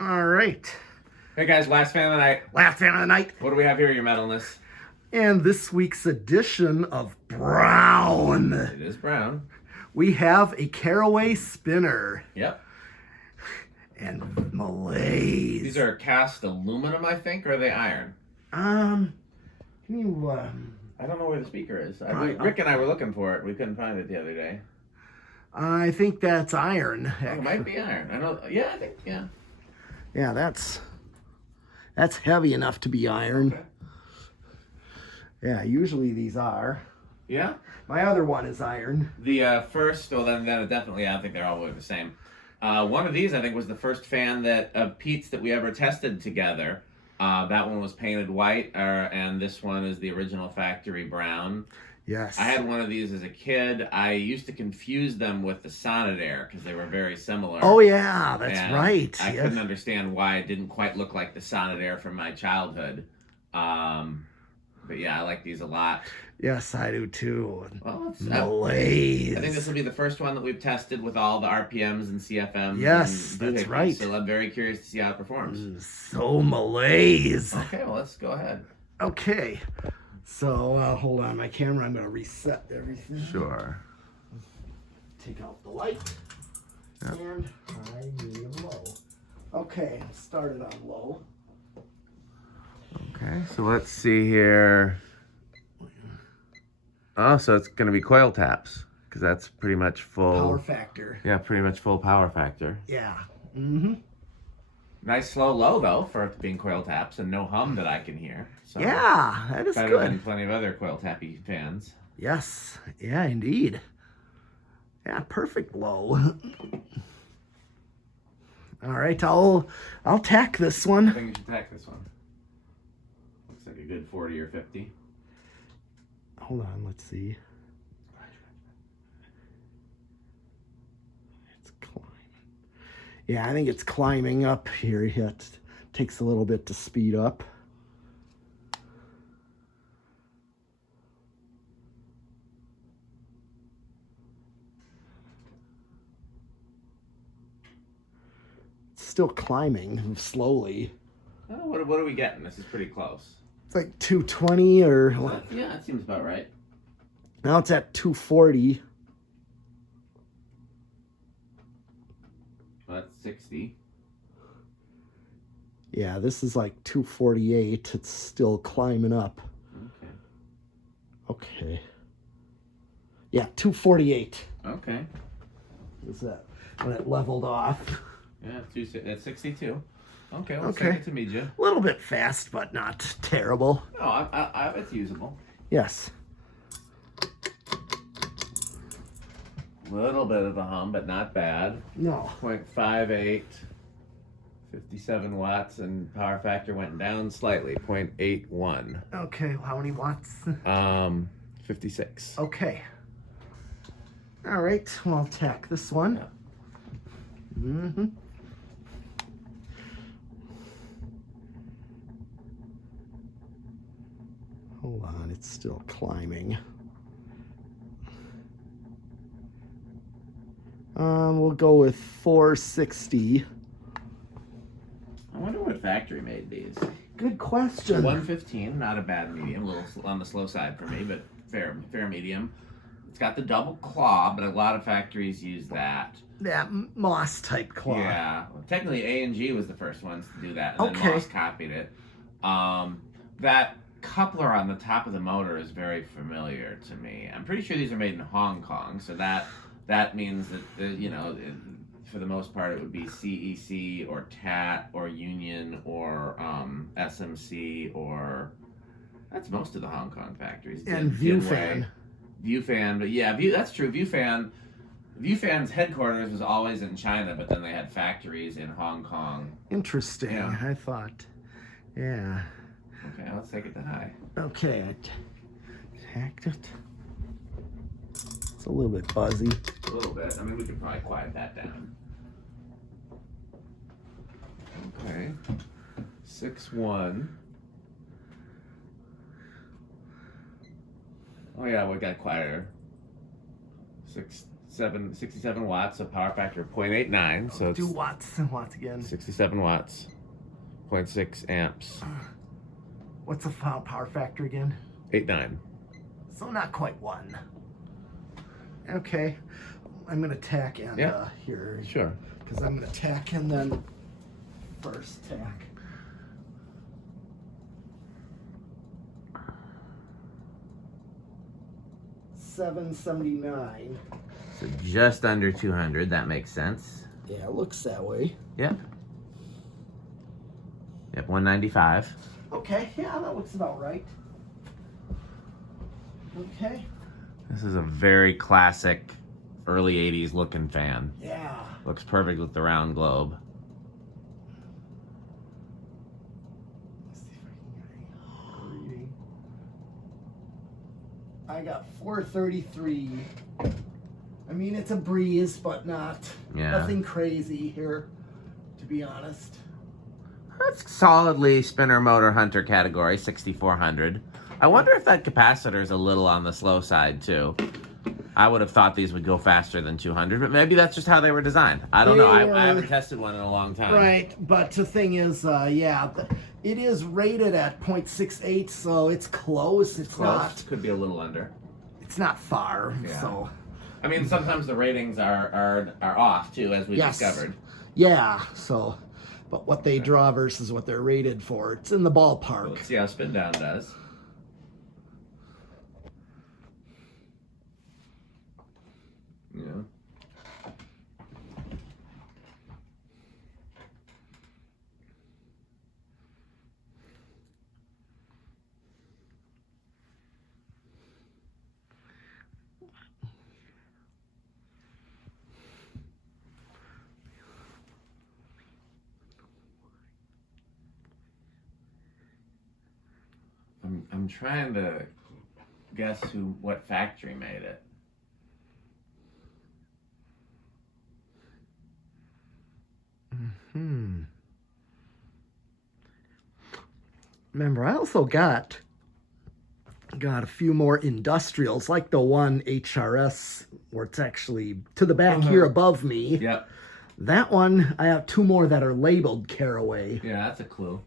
All right. Hey guys, last fan of the night. Last fan of the night. What do we have here, your metalness? And this week's edition of Brown. It is brown. We have a Carroway Spinner Yep. and Malaise. These are cast aluminum, I think, or are they iron? Can you, I don't know where the speaker is. Probably Rick and I were looking for it. We couldn't find it the other day. I think that's iron. Oh, it might be iron. I know. Yeah, I think. Yeah. Yeah, that's heavy enough to be iron. Okay. Yeah, usually these are. Yeah. My other one is iron. The first, well, then definitely, I think they're all the same. One of these, I think, was the first fan of Pete's that we ever tested together. That one was painted white, and this one is the original factory brown. Yes. I had one of these as a kid. I used to confuse them with the Sonidair because they were very similar. Oh, yeah, that's And right. I Yes. couldn't understand why it didn't quite look like the Sonidair from my childhood. But yeah, I like these a lot. Yes, I do too. Well, Malaise. I think this will be the first one that we've tested with all the RPMs and CFMs. Yes, and that's right. So I'm very curious to see how it performs. So Malaise. Okay, well, let's go ahead. Okay. So, hold on my camera. I'm going to reset everything. Sure. Take out the light. Yep. And high, medium, low. Okay, started on low. Okay, so let's see here. Oh, so it's going to be coil taps because that's pretty much full. Power factor. Yeah, pretty much full power factor. Yeah. Mm-hmm. Nice slow low, though, for it being coil taps and no hum that I can hear. So Yeah, that is better good. than plenty of other coil tappy fans. Yes. Yeah, indeed. Yeah, perfect low. All right, I'll tack this I one. think you should tack this one. Looks like a good 40 or 50. Hold on, let's see. It's climbing. Yeah, I think it's climbing up here. Yeah, it takes a little bit to speed up. It's still climbing slowly. Oh, what are we getting? This is pretty close. It's like 220 or Yeah, that seems about right. now it's at 240. Well, that's 60. Yeah, this is like 248. It's still climbing up. Okay. Okay. Yeah, 248 Okay. is that when it leveled off. Yeah, that's 62. Okay, well, Okay. to meet you. A little bit fast, but not terrible. No, it's usable. Yes. Little bit of a hum, but not bad. No. 0.58, 57 watts, and power factor went down slightly, 0.81. Okay, how many watts? 56. Okay. All right, well, I'll tack this one. Yeah. Mm-hmm. Hold on, it's still climbing. We'll go with 460. I wonder what factory made these. Good question. 115, not a bad medium, a little on the slow side for me, but fair medium. It's got the double claw, but a lot of factories use that. That moss type claw. Yeah, well, technically A&G was the first ones to do that, and Okay. then Moss copied it. That coupler on the top of the motor is very familiar to me. I'm pretty sure these are made in Hong Kong, so that means that for the most part it would be CEC or TAT or Union or SMC or that's most of the Hong Kong factories. And Viewfan. Viewfan, but yeah, that's true. Viewfan's headquarters was always in China, but then they had factories in Hong Kong. Interesting, Yeah. I thought. Yeah. Okay, let's take it to high. Okay, I tacked it. It's a little bit buzzy. A little bit. I mean, we could probably quiet that down. Okay. 6-1. Oh yeah, we got quieter. 67 watts, so power factor of 0.89. So it's do watts and watts again. 67 watts, 0.6 amps. What's the power factor again? 8.9. So not quite 1. Okay. I'm going to tack in here. Sure. Because I'm going to tack and then first tack. $779. So just under 200. That makes sense. Yeah, it looks that way. Yep. 195. Okay, yeah, that looks about right. Okay. This is a very classic early 80s looking fan. Yeah. Looks perfect with the round globe. Let's see if I can get a reading. I got 433. I mean, it's a breeze, but nothing crazy here, to be honest. That's solidly spinner motor hunter category, 6400. I wonder if that capacitor is a little on the slow side too. I would have thought these would go faster than 200, but maybe that's just how they were designed. I don't know. I haven't tested one in a long time. Right, but the thing is, it is rated at 0.68, so it's close. It's Close. not. Could be a little under. It's not far. Yeah. So. I mean, sometimes the ratings are off too, as we discovered. Yeah. So, but what they draw versus what they're rated for, it's in the ballpark. Let's see how spin down does. Yeah. I'm trying to guess what factory made it. Remember, I also got a few more industrials, like the one HRS where it's actually to the back here above me. Yep. That one, I have 2 more that are labeled Carroway. Yeah, that's a clue.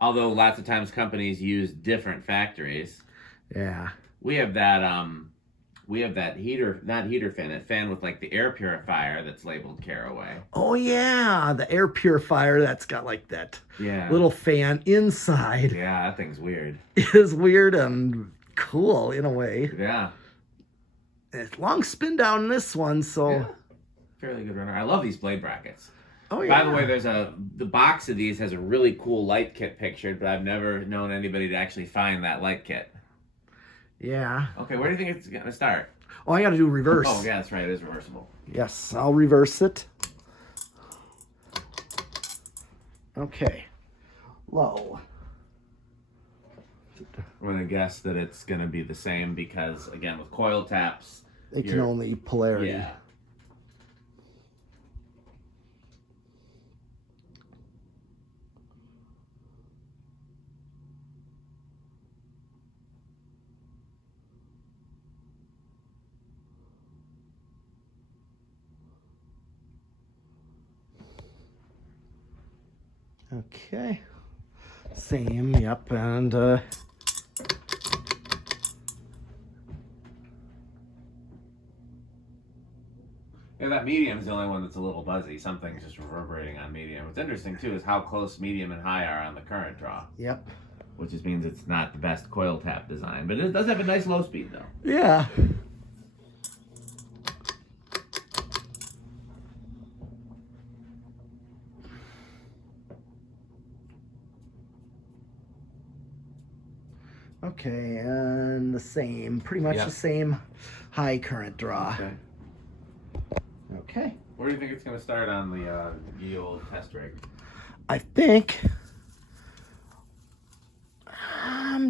Although lots of times companies use different factories. Yeah. We have that fan with like the air purifier that's labeled Carroway. Oh yeah, the air purifier that's got like that little fan inside. Yeah, that thing's weird. It is weird and cool in a way. Yeah. It's long spin down in this one, so yeah. Fairly good runner. I love these blade brackets. Oh yeah. By the way, the box of these has a really cool light kit pictured, but I've never known anybody to actually find that light kit. Yeah. Okay, where do you think it's gonna start? Oh, I got to do reverse. Oh yeah, that's right. It is reversible. Yes, I'll reverse it. Okay. Low. I'm gonna guess that it's gonna be the same because, again, with coil taps, they can only polarity. Yeah. Okay. Same, yep, and yeah, that medium's the only one that's a little buzzy. Something's just reverberating on medium. What's interesting too is how close medium and high are on the current draw. Yep. Which just means it's not the best coil tap design, but it does have a nice low speed though. Yeah. Okay, and the same, pretty much the same high current draw. Okay. Okay. Where do you think it's going to start on the ye old test rig? I think,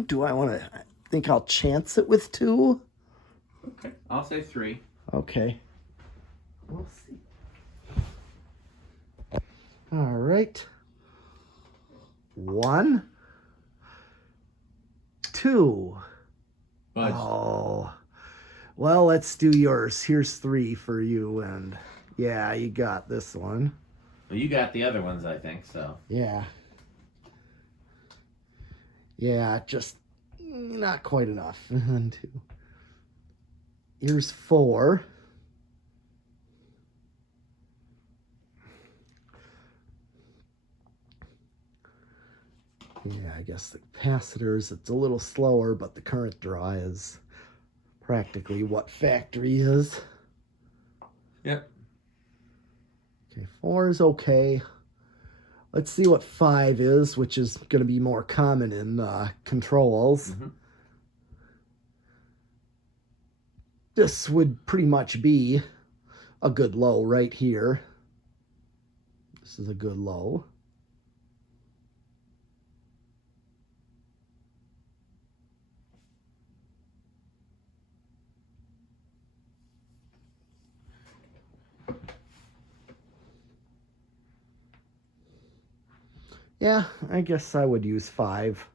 do I want to, I think I'll chance it with 2. Okay, I'll say 3. Okay. We'll see. All right. 1, 2. Budge. Oh. Well, let's do yours. Here's 3 for you, and yeah, you got this one. Well, you got the other ones, I think, so. Yeah. Yeah, just not quite enough. And 2. Here's 4. Yeah, I guess the capacitors, it's a little slower, but the current draw is practically what factory is. Yep. Okay, 4 is okay. Let's see what 5 is, which is going to be more common in controls. Mm-hmm. This would pretty much be a good low right here. This is a good low. Yeah, I guess I would use 5.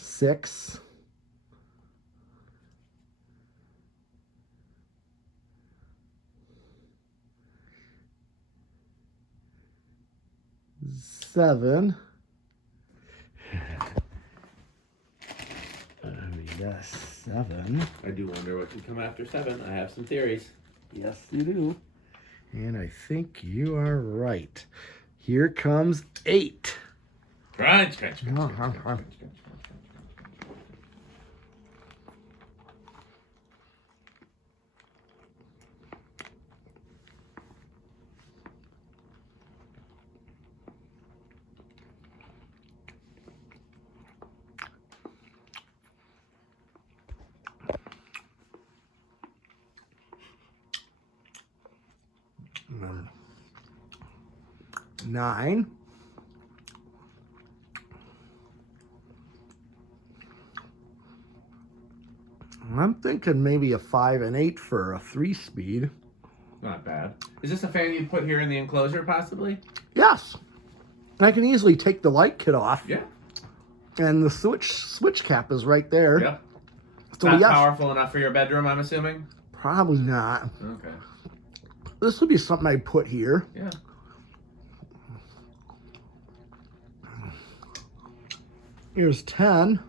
6. 7. Yes, 7. I do wonder what can come after 7. I have some theories. Yes, you do. And I think you are right. Here comes 8. Crunch, crunch, crunch, crunch, crunch, crunch, crunch. Um, 9. I'm thinking maybe a 5 and 8 for a 3-speed. Not bad. Is this a fan you'd put here in the enclosure, possibly? Yes. I can easily take the light kit off. Yeah. And the switch cap is right there. Yep. So Not yes, powerful enough for your bedroom, I'm assuming? probably not. Okay. This would be something I'd put here. Yeah. Here's 10.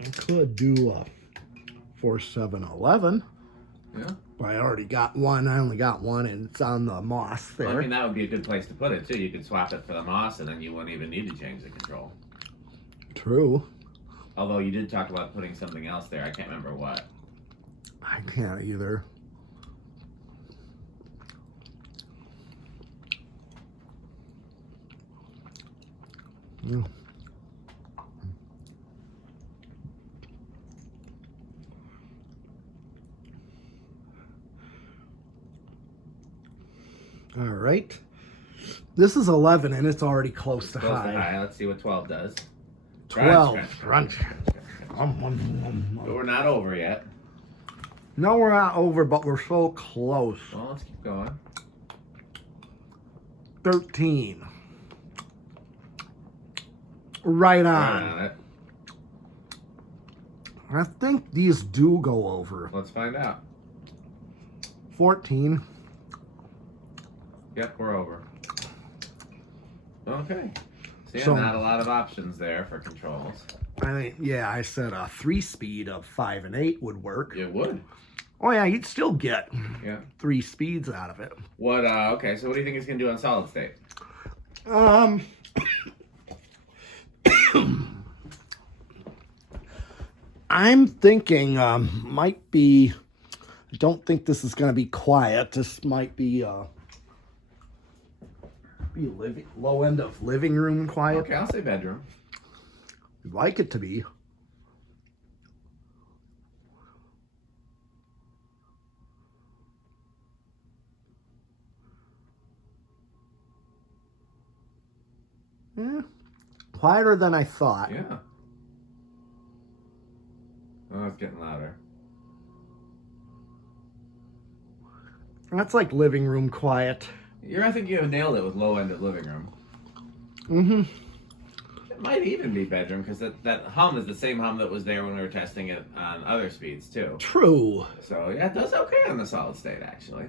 I could do a 4, 7, 11. Yeah. But I already got one. I only got one, and it's on the moss there. Well, I mean, that would be a good place to put it, too. You could swap it for the moss, and then you wouldn't even need to change the control. True. Although you did talk about putting something else there. I can't remember what. I can't either. Mm. All right. This is 11, and it's already close to Close high. to high. Let's see what 12 does. 12. Crunch. Crunch. But we're not over yet. No, we're not over, but we're so close. Well, let's keep going. 13. Right Right on. on it. I think these do go over. Let's find out. 14. Yep, we're over. Okay. See, So- not a lot of options there for controls. I mean, yeah, I said a 3-speed of 5 and 8 would work. It would. Oh yeah, you'd still get Yeah. 3 speeds out of it. What, okay, so what do you think it's going to do on solid state? I'm thinking might be. I don't think this is going to be quiet. This might be low end of living room quiet. Okay, I'll say bedroom. I'd like it to be. Yeah, quieter than I thought. Yeah. Oh, it's getting louder. That's like living room quiet. I think you have nailed it with low end of living room. Mm-hmm. It might even be bedroom because that hum is the same hum that was there when we were testing it on other speeds too. True. So yeah, it does okay on the solid state actually.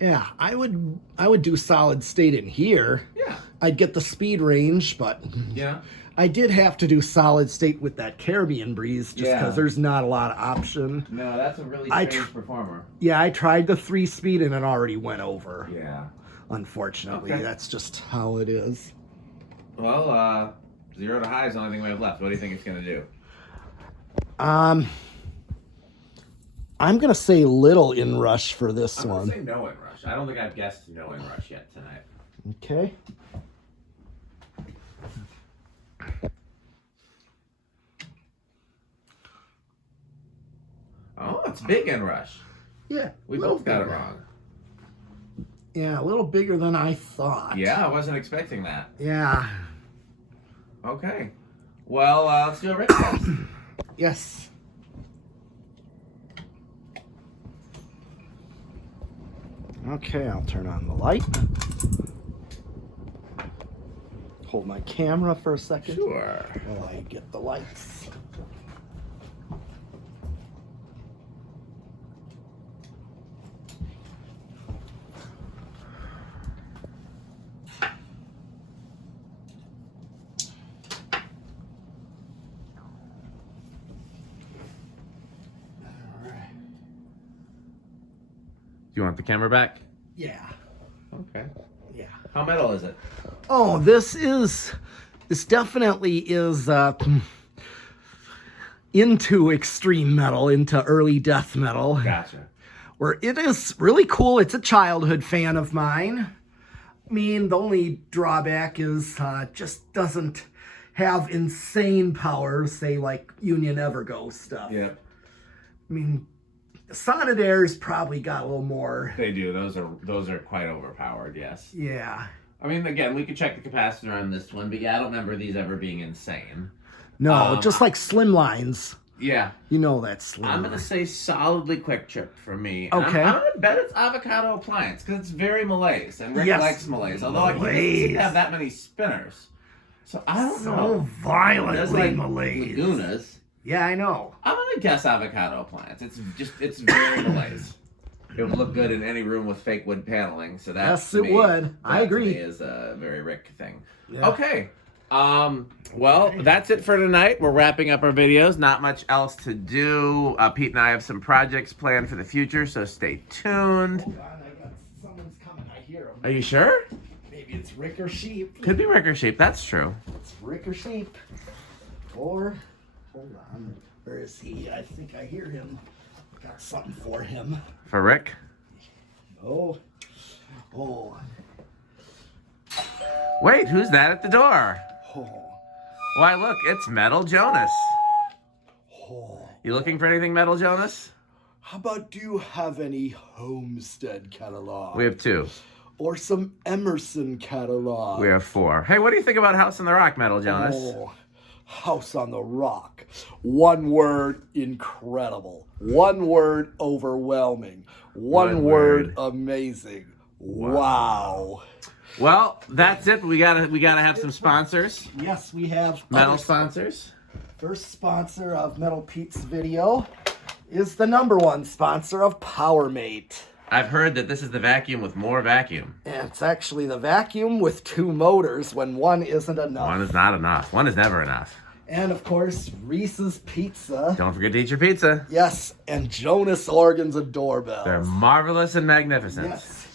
Yeah, I would do solid state in here. Yeah. I'd get the speed range, but Yeah. I did have to do solid state with that Caribbean breeze just because there's not a lot of option. No, that's a really strange performer. Yeah, I tried the 3-speed and it already went over. Yeah. Unfortunately, Okay. that's just how it is. Well, 0 to high is the only thing we have left. What do you think it's going to do? I'm gonna say little in rush for this I'm one. going to say no in rush. I don't think I've guessed no in rush yet tonight. Okay. Oh, it's big in rush. Yeah. We both got it wrong. Yeah, a little bigger than I thought. Yeah, I wasn't expecting that. Yeah. Okay. Well, let's do a Rick test. Yes. Okay, I'll turn on the light. Hold my camera for a second Sure. while I get the lights. Do you want the camera back? Yeah. Okay. Yeah. How metal is it? Oh, this definitely is into extreme metal, into early death metal. Gotcha. Where it is really cool. It's a childhood fan of mine. I mean, the only drawback is just doesn't have insane power, say like Union Evergo stuff. Yeah. I mean, Sonnet Air's probably got a little more. They do. Those are quite overpowered, yes. Yeah. I mean, again, we could check the capacitor on this one, but yeah, I don't remember these ever being insane. No, just like Slimlines. Yeah. You know that Slim. I'm going to say solidly quick trip for me. And Okay. I'm going to bet it's avocado appliance because it's very Malaise, and Rick Yes. likes Malaise, although he doesn't seem to have that many spinners. So I don't so know. violently That's like Malaise. Lagunas. Yeah, I know. I'm going to guess avocado appliance. It's very Malaise. It would look good in any room with fake wood paneling. So that's Yes, it would. I agree. To me is a very Rick thing. Yeah. Okay. Well, that's it for tonight. We're wrapping up our videos. Not much else to do. Pete and I have some projects planned for the future, so stay tuned. Hold on, someone's coming. I hear him. Are you sure? Maybe it's Rick or Sheep. Could be Rick or Sheep. That's true. It's Rick or Sheep. Or, hold on. Where is he? I think I hear him. Got something for him. For Rick? Oh. Oh. Wait, who's that at the door? Oh. Why, look, it's Metal Jonas. Oh. You looking for anything, Metal Jonas? How about, do you have any Homestead catalog? We have 2. Or some Emerson catalog? We have 4. Hey, what do you think about House on the Rock, Metal Jonas? Oh, House on the Rock. One word, incredible. One word, overwhelming. One word, amazing. Wow. Well, that's it. We gotta have some sponsors. Yes, we have Metal other sponsors. First sponsor of Metal Pete's video is the #1 sponsor of PowerMate. I've heard that this is the vacuum with more vacuum. And it's actually the vacuum with 2 motors when one isn't enough. One is not enough. One is never enough. And of course, Reese's Pizza. Don't forget to eat your pizza. Yes, and Jonas Organs and Doorbells. They're marvelous and magnificent. Yes.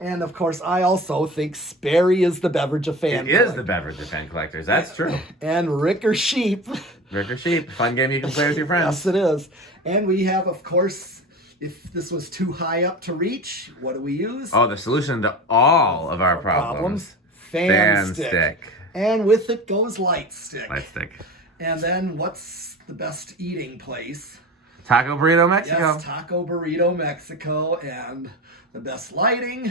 And of course, I also think Sperry is the beverage of fan It is the beverage of fan collectors. That's true. And Rick or Sheep. Rick or Sheep. Fun game you can play with your friends. Yes, it is. And we have, of course, if this was too high up to reach, what do we use? Oh, the solution to all of our problems. Fan stick. And with it goes Light Stick. Light stick. And then what's the best eating place? Taco Burrito Mexico. Yes, Taco Burrito Mexico. And the best lighting.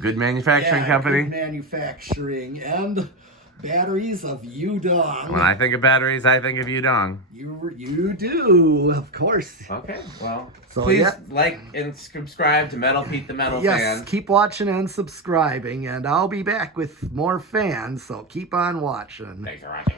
Good manufacturing company. Good manufacturing. And Batteries of Yudong. When I think of batteries, I think of Yudong. You do, of course. Okay, well, So, please yeah. like and subscribe to Metal Pete the Metal Yes, Fan. keep watching and subscribing, and I'll be back with more fans, so keep on watching. Thanks for watching.